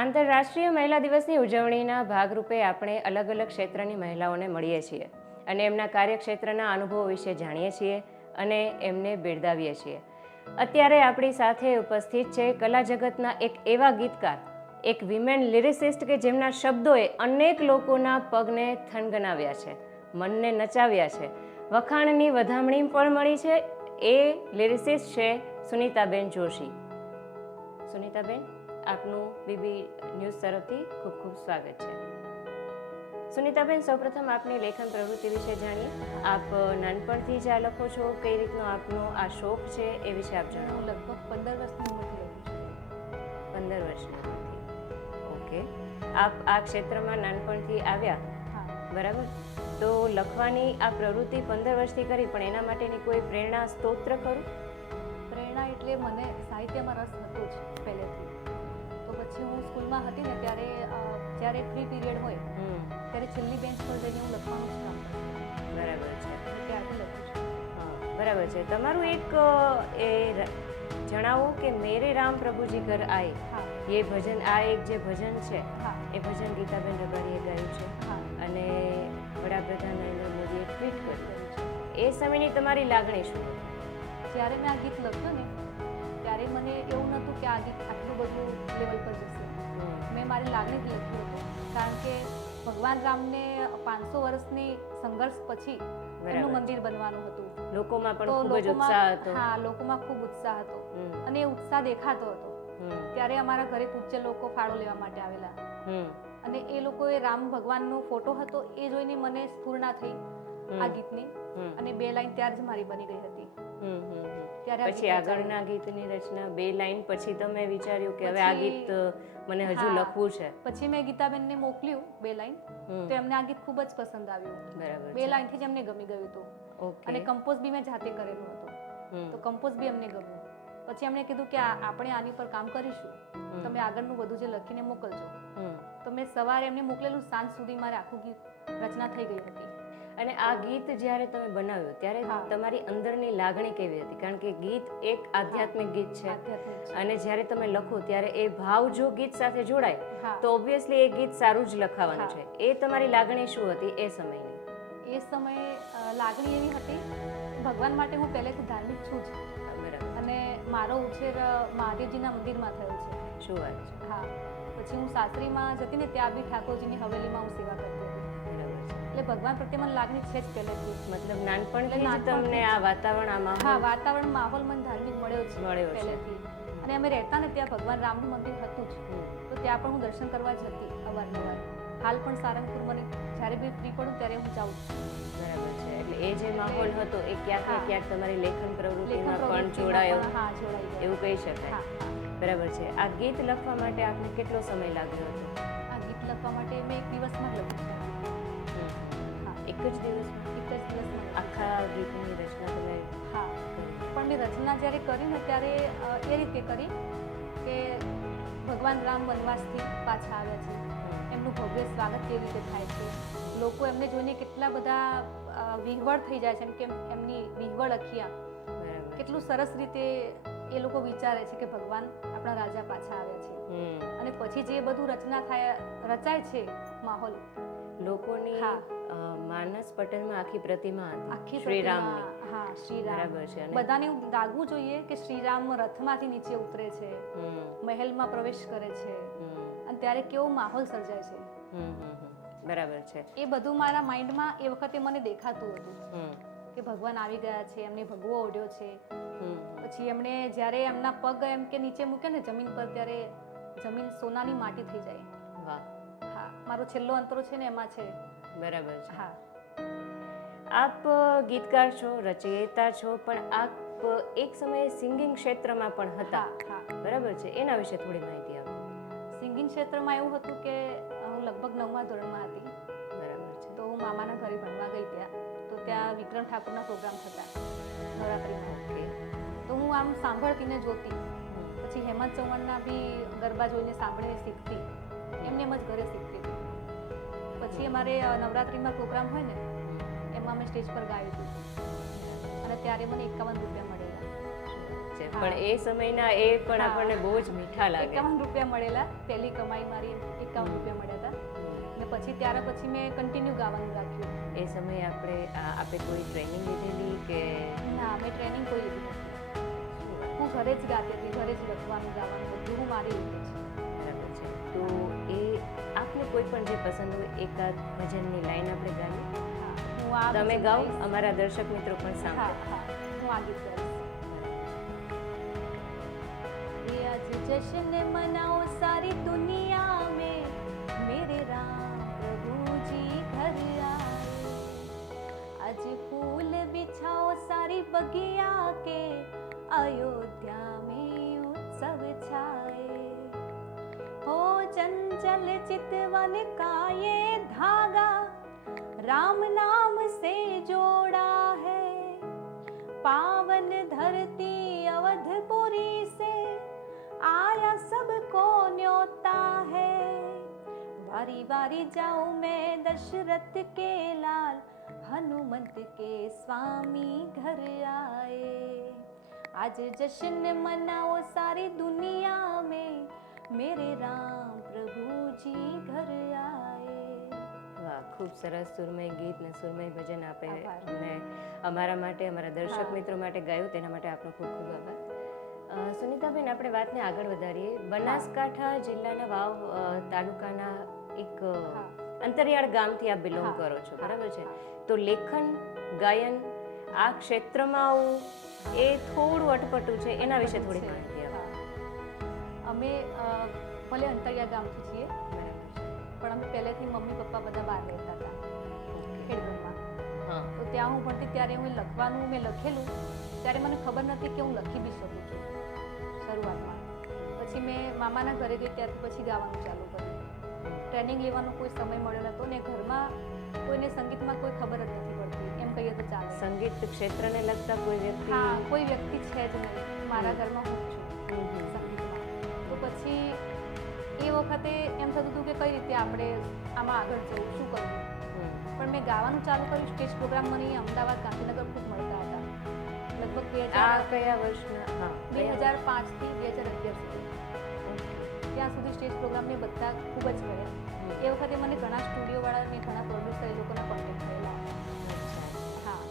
આંતરરાષ્ટ્રીય મહિલા દિવસની ઉજવણીના ભાગરૂપે આપણે અલગ અલગ ક્ષેત્રની મહિલાઓને મળીએ છીએ અને એમના કાર્યક્ષેત્રના અનુભવો વિશે જાણીએ છીએ અને એમને બિરદાવીએ છીએ. અત્યારે આપણી સાથે ઉપસ્થિત છે કલા જગતના એક એવા ગીતકાર, એક વિમેન લિરિસિસ્ટ કે જેમના શબ્દોએ અનેક લોકોના પગને થનગનાવ્યા છે, મનને નચાવ્યા છે. વખાણની વધામણી પણ મળી છે. એ લિરિસિસ્ટ છે સુનીતાબેન જોશી. સુનીતાબેન? આપનું બીબી ન્યૂઝ તરફથી ખૂબ ખૂબ સ્વાગત છે. સુનિતાબેન સૌપ્રથમ આપની લેખન પ્રવૃત્તિ વિશે જાણીએ. આપ નાનપણથી જ આ લખો છો. કઈ રીતનો આપનો આ શોખ છે એ વિશે આપ હું જણાવો લગભગ પંદર વર્ષની ઉંમરથી પંદર વર્ષની ઓકે. આપ આ ક્ષેત્રમાં નાનપણથી આવ્યા? બરાબર. તો લખવાની આ પ્રવૃત્તિ પંદર વર્ષથી કરી પણ એના માટેની કોઈ પ્રેરણા સ્તોત્ર ખરું? પ્રેરણા એટલે મને સાહિત્યમાં રસ હતો જ પહેલેથી. તો પછી હું સ્કૂલમાં હતી ને ત્યારે જ્યારે ફ્રી પીરિયડ હોય ત્યારે છેલ્લી બેન્ચ પર જઈને હું લખવાનું જ કામ બરાબર છે. ત્યારથી લખું છું. હા, બરાબર છે. તમારું એક એ જણાવો કે મેરે રામ પ્રભુજી ઘર આય. એ ભજન આ એક જે ભજન છે એ ભજન ગીતાબેન રબારીએ ગાયું છે. હા. અને વડાપ્રધાન નરેન્દ્ર મોદીએ ટ્વીટ કર્યું કર્યું છે. એ સમયની તમારી લાગણી શું જ્યારે મેં આ ગીત લખ્યું ને ત્યારે મને એવું નહોતું કે આ ગીત આટલું બધું લેવલ પર જશે. મેં મારી લાગણીથી લખ્યું હતું. કારણ કે ભગવાન રામને પાંચસો વર્ષની સંઘર્ષ પછી એમનું મંદિર બનવાનું હતું. લોકોમાં પણ ખૂબ જ ઉત્સાહ હતો. હા લોકોમાં ખૂબ ઉત્સાહ હતો. અને એ ઉત્સાહ દેખાતો હતો. ત્યારે અમારા ઘરે પૂજ્ય લોકો ફાળો લેવા માટે આવેલા. અને એ લોકોએ રામ ભગવાનનો ફોટો હતો એ જોઈને મને સ્ફૂર્ણા થઈ આ ગીતની. અને બે લાઈન ત્યાર જ મારી બની ગઈ હતી. પછી આગળના ગીતની રચના બે લાઈન પછી તમે વિચાર્યું કે હવે આ ગીત મને હજુ લખવું છે. પછી મેં ગીતાબેનને મોકલ્યું બે લાઈન. તો એમને આ ગીત ખૂબ જ પસંદ આવ્યું. બરાબર બે લાઈનથી જ એમને ગમી ગયું હતું. અને કમ્પોઝ બી મેં જાતે કરેલું હતું. તો કમ્પોઝ બી એમને ગમ્યું. પછી એમણે કીધું કે આપણે આની પર કામ કરીશું. તમે આગળનું બધું જે લખીને મોકલજો. તો મેં સવારે એમને મોકલેલું સાંજ સુધી મારે આખું ગીત રચના થઈ ગઈ હતી. અને આ ગીત જ્યારે તમે બનાવ્યું ત્યારે તમારી અંદરની લાગણી કેવી હતી? કારણ કે ગીત એક આધ્યાત્મિક ગીત છે. અને જ્યારે તમે લખો ત્યારે એ ભાવ જો ગીત સાથે જોડાય તો ઓબ્વિયસલી એ ગીત સારું જ લખાવાનું છે. એ તમારી લાગણી શું હતી એ સમયની? એ સમયે લાગણી એવી હતી ભગવાન માટે હું પહેલેથી ધાર્મિક છું જ. બરાબર. અને મારો ઉછેર મહાદેવજીના મંદિરમાં થયો છે. શું વાત છે? હા. પછી હું સાસરીમાં જતી ને ત્યાં બી ઠાકોરજીની હવેલીમાં હું સેવા કરતી એટલે ભગવાન પ્રત્યે મને લાગણી છે જ પહેલેથી. મતલબ નાનપણથી જ તમને આ વાતાવરણ આ હા વાતાવરણ માહોલ મને ધાર્મિક મળ્યો છે મળ્યો. પહેલેથી. અને અમે રહેતા ને ત્યાં ભગવાન રામનું મંદિર હતું જ. તો ત્યાં પણ હું દર્શન કરવા જતી અવારનવાર. હાલ પણ સારંગપુર મને જ્યારે બી ફ્રી પડું ત્યારે હું જાઉં છું. બરાબર છે. એટલે એ જે માહોલ હતો એ ક્યાંક ને ક્યાંક તમારી લેખન લેખન પ્રવૃત્તિમાં પણ જોડાયો. હા જોડાયો એવું કહી શકાય. બરાબર છે. આ ગીત લખવા માટે આપને કેટલો સમય લાગ્યો હતો? આ ગીત લખવા માટે મેં એક એક જ દિવસમાં એક જ દિવસમાં આખા ગીતની રચના તમે હા. પણ મેં રચના જ્યારે કરી ને ત્યારે એ રીતે કરી કે ભગવાન રામ વનવાસથી પાછા આવ્યા છે. એમનું ભવ્ય સ્વાગત કેવી રીતે થાય છે? લોકો એમને જોઈને કેટલા બધા વિહવળ થઈ જાય છે. એમ કે એમની વિહવળ અખિયા કેટલું સરસ રીતે એ લોકો વિચારે છે કે ભગવાન આપણા રાજા પાછા આવ્યા છે. અને પછી જે બધું રચના થાય રચાય છે માહોલ લોકોની માનસ પટલમાં આખી પ્રતિમા આખી શ્રીરામ રામની હા શ્રીરામ. બરાબર છે બધાને એવું લાગવું જોઈએ કે શ્રીરામ રથમાંથી નીચે ઉતરે છે મહેલમાં પ્રવેશ કરે છે અને ત્યારે કેવો માહોલ સર્જાય છે. બરાબર છે. એ બધું મારા માઇન્ડમાં એ વખતે મને દેખાતું હતું. કે ભગવાન આવી ગયા છે એમને ભગવો ઓઢ્યો છે. પછી એમણે જ્યારે એમના પગ એમ કે નીચે મૂકે ને જમીન પર ત્યારે જમીન સોનાની માટી થઈ જાય. મારો છેલ્લો અંતરો છે ને એમાં છે. બરાબર છે. હા. આપ ગીતકાર છો રચયિતા છો પણ આપ એક સમયે સિંગિંગ ક્ષેત્રમાં પણ હતા. બરાબર છે. એના વિશે થોડી માહિતી આપો. સિંગિંગ ક્ષેત્રમાં એવું હતું કે હું લગભગ નવમા ધોરણમાં હતી. બરાબર છે. તો હું મામાના ઘરે ભણવા ગઈ ત્યાં. તો ત્યાં વિક્રમ ઠાકોરના પ્રોગ્રામ થતા. નવરાત્રિમાં. ઓકે. તો હું આમ સાંભળતીને જોતી. પછી હેમંત ચૌહાણના બી ગરબા જોઈને સાંભળીને શીખતી. એમને એમ જ ઘરે શીખતી. પછી અમારે નવરાત્રિમાં પ્રોગ્રામ હોય ને એમાં અમે સ્ટેજ પર ગાયું હતું. અને ત્યારે મને એકાવન રૂપિયા મળેલા. છે પણ એ સમયના એ પણ આપણને બહુ જ મીઠા લાગે. એકાવન રૂપિયા મળેલા. પહેલી કમાઈ મારી એકાવન રૂપિયા મળ્યા હતા. ને પછી ત્યાર પછી મેં કન્ટિન્યુ ગાવાનું રાખ્યું. એ સમયે આપણે આપણે આપે કોઈ ટ્રેનિંગ લીધેલી કે? ના મેં ટ્રેનિંગ કોઈ લીધી હું ઘરે જ ગાતી હતી ઘરે જ લખવાનું ગાવાનું બધું હું મારી રીતે છે. બરાબર છે. તો આપને કોઈ પણ જે પસંદ હોય એકાદ ભજનની લાઈન આપણે ગાઈએ હા હું આ તમે ભજન ગાઓ ગાઈશ. અમારા દર્શક મિત્રો પણ હા સાંભળે હા હું આ ગીત ગાઈશ ये आज जश्न मनाओ सारी दुनिया में मेरे राम प्रभु जी घर आए आज फूल बिछाओ सारी बगिया के अयोध्या में उत्सव छाए हो चंचल चितवन का ये धागा राम नाम से जोड़ा है। पावन धरती अवधपुरी से आया सबको न्योता है। बारी बारी जाऊँ मैं दशरथ के लाल, हनुमंत के स्वामी घर आए। आज जश्न मनाओ सारी दुनिया में મેરે રામ પ્રભુજી ઘર આયે વાહ ખૂબ સરસ સુરમય ગીત ને સુરમય ભજન આપે અને અમારા માટે અમારા દર્શક મિત્રો માટે ગાયું તેના માટે આપનો ખૂબ ખૂબ આભાર. સુનિતાબેન આપણે વાતને આગળ વધારીએ. બનાસકાંઠા જિલ્લાના વાવ તાલુકાના એક અંતરિયાળ ગામથી આપ બિલોંગ કરો છો બરાબર છે? તો લેખન ગાયન આ ક્ષેત્રમાં આવું એ થોડું અટપટું છે એના વિશે થોડી માહિતી અમે ભલે અંતરિયા ગામથી છીએ પણ અમે પહેલેથી મમ્મી પપ્પા બધા બહાર રહેતા હતા. ઓકે. તો ત્યાં હું ભણતી ત્યારે હું લખવાનું મેં લખેલું. ત્યારે મને ખબર નથી કે હું લખી બી શકું છું શરૂઆતમાં. પછી મેં મામાના ઘરે ગઈ ત્યારથી પછી ગાવાનું ચાલુ કર્યું. ટ્રેનિંગ લેવાનો કોઈ સમય મળ્યો નહોતો ને ઘરમાં કોઈને સંગીતમાં કોઈ ખબર જ નથી પડતી. એમ કહીએ તો ચાલે. સંગીત ક્ષેત્રને લગતા કોઈ વ્યક્તિ હા કોઈ વ્યક્તિ છે જ નહીં. મારા ઘરમાં હું એ વખતે એમ થતું હતું કે કઈ રીતે આપણે આમાં આગળ જવું શું કરવું? પણ મેં ગાવાનું ચાલુ કર્યું સ્ટેજ પ્રોગ્રામ મને અમદાવાદ ગાંધીનગર ખૂબ મળતા હતા. લગભગ બે હજાર કયા વર્ષના? બે હજાર પાંચથી બે હજાર અગિયાર સુધી. ત્યાં સુધી સ્ટેજ પ્રોગ્રામ મેં બધા ખૂબ જ કર્યા એ વખતે મને ઘણા સ્ટુડિયોવાળા મેં ઘણા પ્રોડ્યુસર એ લોકોના કોન્ટેક્ટ થયેલા. હા.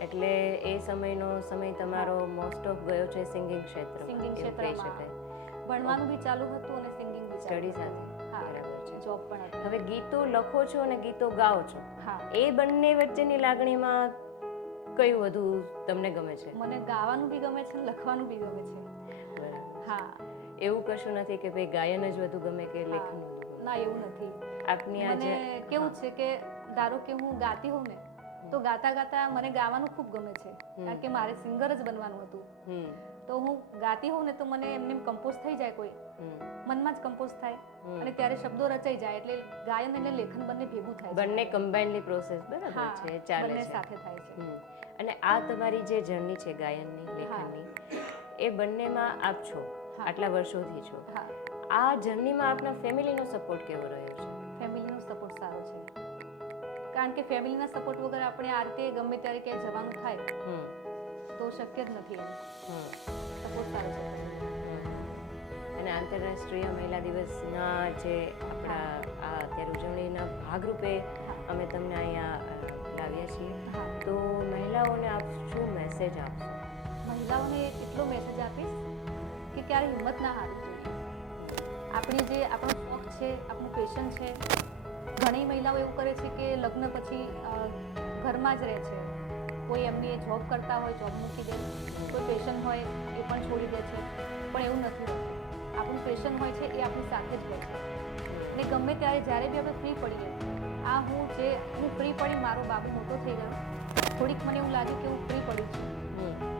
એટલે એ સમયનો સમય તમારો મોસ્ટ ઓફ ગયો છે સિંગિંગ ક્ષેત્ર સિંગિંગ ક્ષેત્રમાં. ભણવાનું બી ચાલુ હતું અને સિંગિંગ સ્ટડી સાથે. બરાબર છે. જોબ પણ હવે ગીતો લખો છો અને ગીતો ગાઓ છો. હા. એ બંને વચ્ચેની લાગણીમાં કયું વધુ તમને ગમે છે? મને ગાવાનું બી ગમે છે લખવાનું બી ગમે છે. હા. એવું કશું નથી કે ભાઈ ગાયન જ વધુ ગમે કે. લેખન ના એવું નથી. આપની આજે કેવું છે કે ધારો કે હું ગાતી હોઉં ને તો ગાતા ગાતા મને ગાવાનું ખૂબ ગમે છે. કારણ કે મારે સિંગર જ બનવાનું હતું. તો હું ગાતી હોઉં ને તો મને એમને કમ્પોઝ થઈ જાય કોઈ. મનમાં જ કમ્પોઝ થાય. અને ત્યારે શબ્દો રચાઈ જાય એટલે ગાયન અને લેખન બંને ભેગું થાય. બંને કમ્બાઇનલી પ્રોસેસ બરાબર છે ચાલે છે. સાથે થાય છે. અને આ તમારી જે જર્ની છે ગાયનની લેખનની એ બંનેમાં આપ છો. આટલા વર્ષોથી છો. આ જર્નીમાં આપના ફેમિલીનો સપોર્ટ કેવો રહ્યો છે? કારણ કે ફેમિલીના સપોર્ટ વગર આપણે આ રીતે ગમે ત્યારે ક્યાંય જવાનું થાય તો શક્ય જ નથી સપોર્ટ સારો છે. અને આંતરરાષ્ટ્રીય મહિલા દિવસના જે આપણા આ અત્યારે ઉજવણીના ભાગરૂપે અમે તમને અહીંયા લાવ્યા છીએ. તો મહિલાઓને આપ શું મેસેજ આપશો? મહિલાઓને એટલો મેસેજ આપીશ કે ક્યારે હિંમત ના હારવી જોઈએ. આપણી જે આપણો શોખ છે આપણું પેશન છે ઘણી મહિલાઓ એવું કરે છે કે લગ્ન પછી ઘરમાં જ રહે છે. કોઈ એમની જોબ કરતા હોય જોબ મૂકી દે. કોઈ પેશન હોય એ પણ છોડી દે છે. પણ એવું નથી આપણું પેશન હોય છે એ આપણી સાથે જ હોય છે. ને ગમે ત્યારે, જ્યારે બી આપણે ફ્રી પડીએ, આ હું જે, હું ફ્રી પડી, મારો બાબુ મોટો થઈ ગયો. થોડીક મને એવું લાગ્યું કે હું ફ્રી પડી છું.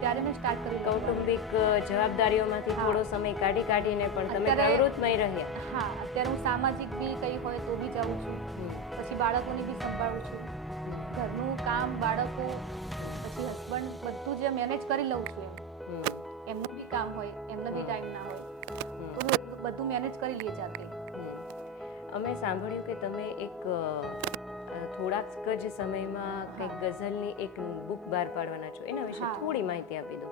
ત્યારે મેં સ્ટાર્ટ કર્યું કૌટુંબિક જવાબદારીઓમાંથી થોડો સમય કાઢી કાઢીને પણ તમે પ્રવૃત્તમય રહ્યા. હા અત્યારે હું સામાજિક બી કંઈ હોય તો બી જાઉં છું. પછી બાળકોને બી સંભાળું છું. ઘરનું કામ બાળકો પછી હસબન્ડ બધું જે મેનેજ કરી લઉં છું એમનું બી કામ હોય એમને બી ટાઈમ ના હોય. તો બધું- બધું મેનેજ કરી લઈએ જાતે. અમે સાંભળ્યું કે તમે એક થોડાક જ સમયમાં કંઈક ગઝલની એક બુક બહાર પાડવાના છો એના વિશે થોડી માહિતી આપી દો.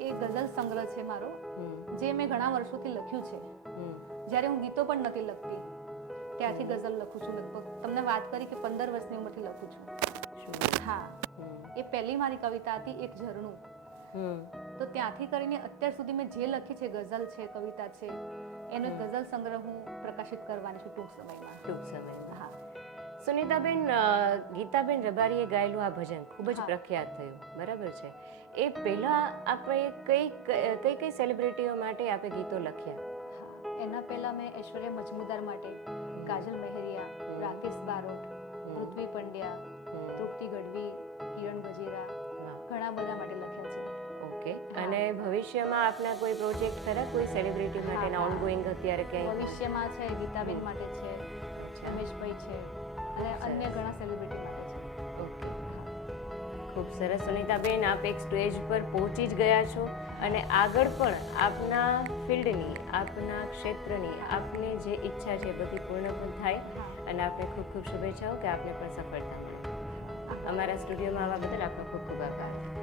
એ ગઝલ સંગ્રહ છે મારો જે મેં ઘણા વર્ષોથી લખ્યું છે. જ્યારે હું ગીતો પણ નથી લખતી ત્યારથી ગઝલ લખું છું લગભગ. તમને વાત કરી કે પંદર વર્ષની ઉંમરથી લખું છું? હા. એ પહેલી મારી કવિતા હતી એક ઝરણું. તો ત્યાંથી કરીને અત્યાર સુધી મેં જે લખી છે ગઝલ છે કવિતા છે એનો ગઝલ સંગ્રહ હું પ્રકાશિત કરવાની છું ટૂંક સમયમાં. ટૂંક સમયમાં. હા. સુનીતાબેન ગીતાબેન રબારીએ ગાયેલું આ ભજન ખૂબ જ પ્રખ્યાત થયું. બરાબર છે? એ પહેલાં આપણે કઈ કઈ કઈ સેલિબ્રિટીઓ માટે આપણે ગીતો લખ્યા? એના પહેલાં મેં ઐશ્વર્યા મજમુદાર માટે કાજલ મહેરિયા રાકેશ બારોટ પૃથ્વી પંડ્યા તૃપ્તિ ગઢવી કિરણ ગજેરા ઘણા બધા માટે લખ્યા છે. ઓકે. અને ભવિષ્યમાં આપના કોઈ પ્રોજેક્ટ ખરા? કોઈ સેલિબ્રિટી માટેના. ઓનગોઈંગ અત્યારે ક્યાંય? ભવિષ્યમાં છે ગીતાબેન માટે છે રમેશભાઈ છે. અને અન્ય ઘણા સેલિબ્રિટી માટે છે. ઓકે. ખૂબ સરસ. સુનિતાબેન આપ એક સ્ટેજ પર પહોંચી જ ગયા છો અને આગળ પણ આપના ફિલ્ડની આપના ક્ષેત્રની આપની જે ઈચ્છા છે બધી પૂર્ણ પણ થાય. અને આપને ખૂબ ખૂબ શુભેચ્છાઓ કે આપને પણ સફળતા મળે. અમારા સ્ટુડિયોમાં આવવા બદલ આપનો ખૂબ ખૂબ આભાર.